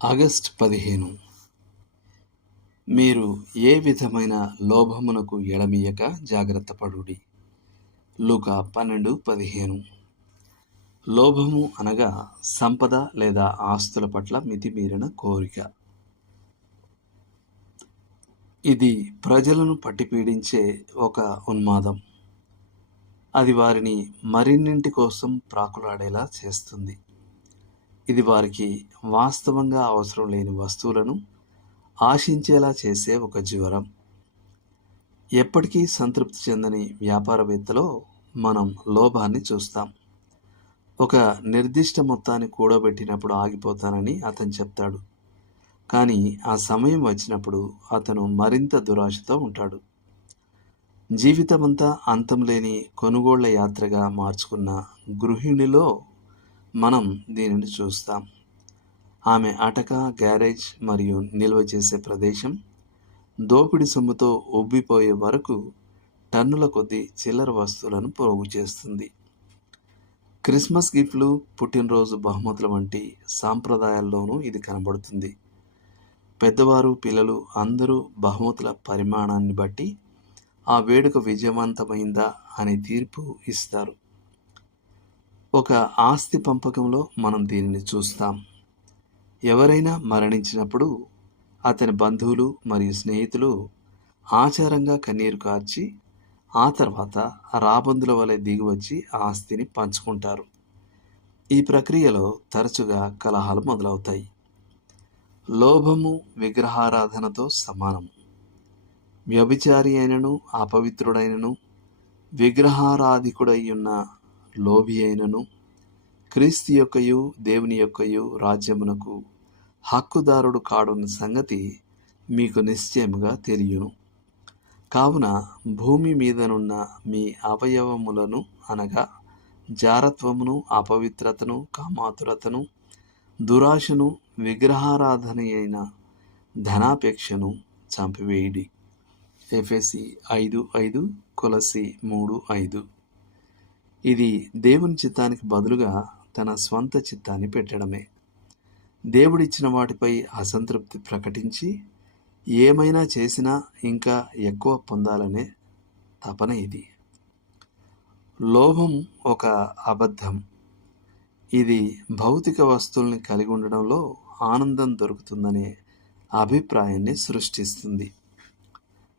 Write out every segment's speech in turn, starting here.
August 15. మీరు ఏ విధమైన లోభమునకు ఎడమియ్యక జాగ్రత్తపడుడి. లూకా 12:15. లోభము అనగా సంపద లేదా ఆస్తుల పట్ల మితిమీరిన కోరిక. ఇది ప్రజలను పట్టిపీడించే ఒక ఉన్మాదం. అది వారిని మరిన్నింటి కోసం ప్రాకులాడేలా చేస్తుంది. ఇది వారికి వాస్తవంగా అవసరం లేని వస్తువులను ఆశించేలా చేసే ఒక జ్వరం. ఎప్పటికీ సంతృప్తి చెందని వ్యాపారవేత్తలో మనం లోభాన్ని చూస్తాం. ఒక నిర్దిష్ట మొత్తాన్ని కూడబెట్టినప్పుడు ఆగిపోతానని అతను చెప్తాడు. కానీ ఆ సమయం వచ్చినప్పుడు అతను మరింత దురాశతో ఉంటాడు. జీవితమంతా అంతం లేని కొనుగోళ్ల యాత్రగా మార్చుకున్న గృహిణిలో మనం దీనిని చూస్తాం. ఆమె అటక, గ్యారేజ్ మరియు నిల్వ చేసే ప్రదేశం దోపిడి సొమ్ముతో ఉబ్బిపోయే వరకు టన్నుల కొద్దీ చిల్లర వస్తువులను పోగు చేస్తుంది. క్రిస్మస్ గిఫ్ట్లు, పుట్టినరోజు బహుమతుల వంటి సాంప్రదాయాల్లోనూ ఇది కనబడుతుంది. పెద్దవారు, పిల్లలు అందరూ బహుమతుల పరిమాణాన్ని బట్టి ఆ వేడుక విజయవంతమైందా అనే తీర్పు ఇస్తారు. ఒక ఆస్తి పంపకంలో మనం దీనిని చూస్తాం. ఎవరైనా మరణించినప్పుడు అతని బంధువులు మరియు స్నేహితులు ఆచారంగా కన్నీరు కార్చి ఆ తర్వాత రాబందుల వలె దిగివచ్చి ఆస్తిని పంచుకుంటారు. ఈ ప్రక్రియలో తరచుగా కలహాలు మొదలవుతాయి. లోభము విగ్రహారాధనతో సమానం. వ్యభిచారి అయినను, అపవిత్రుడైనను, విగ్రహారాధికుడయ్యున్న లోభి అయినను క్రీస్తు యొక్కయు దేవుని యొక్కయు రాజ్యమునకు హక్కుదారుడు కాడున్న సంగతి మీకు నిశ్చయముగా తెలియను. కావున భూమి మీదనున్న మీ అవయవములను అనగా జారత్వమును, అపవిత్రతను, కామాతురతను, దురాశను, విగ్రహారాధన అయిన ధనాపేక్షను చంపివేయుడి. ఎఫెసీ 5:5, కొలస్సీ 3:5. ఇది దేవుని చిత్తానికి బదులుగా తన స్వంత చిత్తాన్ని పెట్టడమే. దేవుడిచ్చిన వాటిపై అసంతృప్తి ప్రకటించి ఏమైనా చేసినా ఇంకా ఎక్కువ పొందాలనే తపన ఇది. లోభం ఒక అబద్ధం. ఇది భౌతిక వస్తువుల్ని కలిగి ఉండడంలో ఆనందం దొరుకుతుందనే అభిప్రాయాన్ని సృష్టిస్తుంది.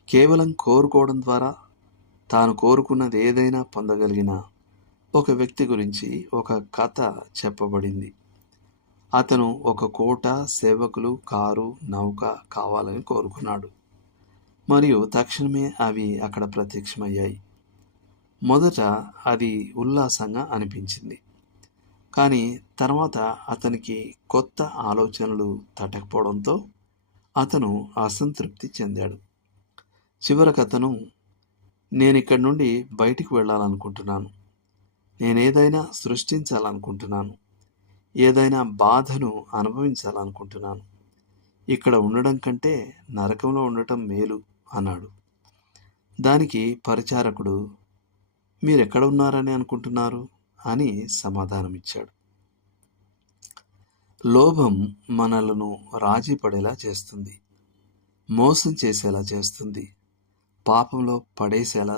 కేవలం కోరుకోవడం ద్వారా తాను కోరుకున్నది ఏదైనా పొందగలిగిన ఒక వ్యక్తి గురించి ఒక కథ చెప్పబడింది. అతను ఒక కోట, సేవకులు, కారు, నౌక కావాలని కోరుకున్నాడు మరియు తక్షణమే అవి అక్కడ ప్రత్యక్షమయ్యాయి. మొదట అది ఉల్లాసంగా అనిపించింది. కానీ తర్వాత అతనికి కొత్త ఆలోచనలు తట్టకపోవడంతో అతను అసంతృప్తి చెందాడు. చివరకు అతను, నేనిక్కడి నుండి బయటికి వెళ్ళాలనుకుంటున్నాను, నేనేదైనా సృష్టించాలనుకుంటున్నాను, ఏదైనా బాధను అనుభవించాలనుకుంటున్నాను, ఇక్కడ ఉండడం కంటే నరకంలో ఉండటం మేలు అన్నాడు. దానికి పరిచారకుడు, మీరెక్కడ ఉన్నారని అనుకుంటున్నారు అని సమాధానమిచ్చాడు. లోభం మనలను రాజీ పడేలా చేస్తుంది, మోసం చేసేలా చేస్తుంది, పాపంలో పడేసేలా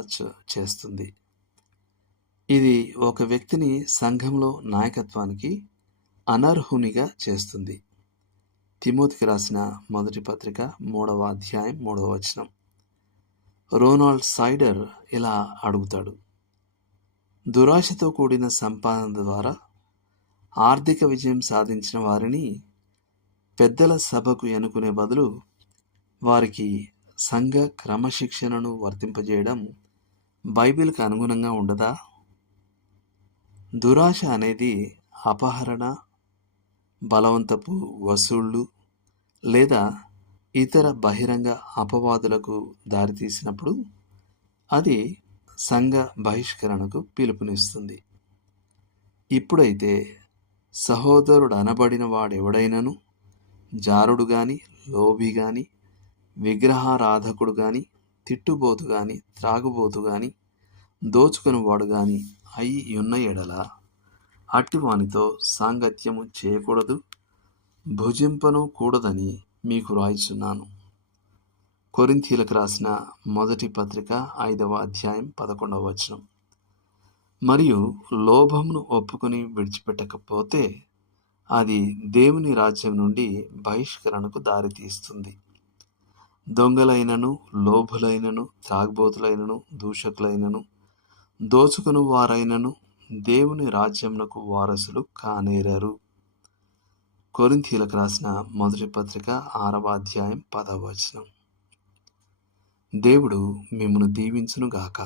చేస్తుంది. ఇది ఒక వ్యక్తిని సంఘంలో నాయకత్వానికి అనర్హునిగా చేస్తుంది. తిమోతికి రాసిన మొదటి పత్రిక 3వ అధ్యాయం 3వ వచనం. రోనాల్డ్ సైడర్ ఇలా అడుగుతాడు, దురాశతో కూడిన సంపాదన ద్వారా ఆర్థిక విజయం సాధించిన వారిని పెద్దల సభకు ఎన్నుకునే బదులు వారికి సంఘ క్రమశిక్షణను వర్తింపజేయడం బైబిల్కి అనుగుణంగా ఉండదా? దురాశ అనేది అపహరణ, బలవంతపు వసూళ్లు లేదా ఇతర బహిరంగ అపవాదులకు దారితీసినప్పుడు అది సంఘ బహిష్కరణకు పిలుపునిస్తుంది. ఇప్పుడైతే సహోదరుడు అనబడిన వాడెవడైనను జారుడు గాని, లోభి గాని, విగ్రహారాధకుడు గాని, తిట్టుబోతు గాని, త్రాగుబోతు గాని, దోచుకునివాడు గాని అయి ఉన్న ఎడల అట్టివానితో సాంగత్యము చేయకూడదు, భుజింపను కూడదని మీకు రాయిచున్నాను. కొరింథీలకు రాసిన మొదటి పత్రిక 5వ అధ్యాయం 11వ వచనం. మరియు లోభమును ఒప్పుకొని విడిచిపెట్టకపోతే అది దేవుని రాజ్యం నుండి బహిష్కరణకు దారితీస్తుంది. దొంగలైనను, లోభులైనను, త్రాగుబోతులైనను, దూషకులైనను, దోచుకుని వారైనను దేవుని రాజ్యమునకు వారసులు కానేరరు. కొరింథీలకు రాసిన మొదటి పత్రిక 6వ అధ్యాయం 10వ వచనం. దేవుడు మిమ్మును దీవించునుగాక.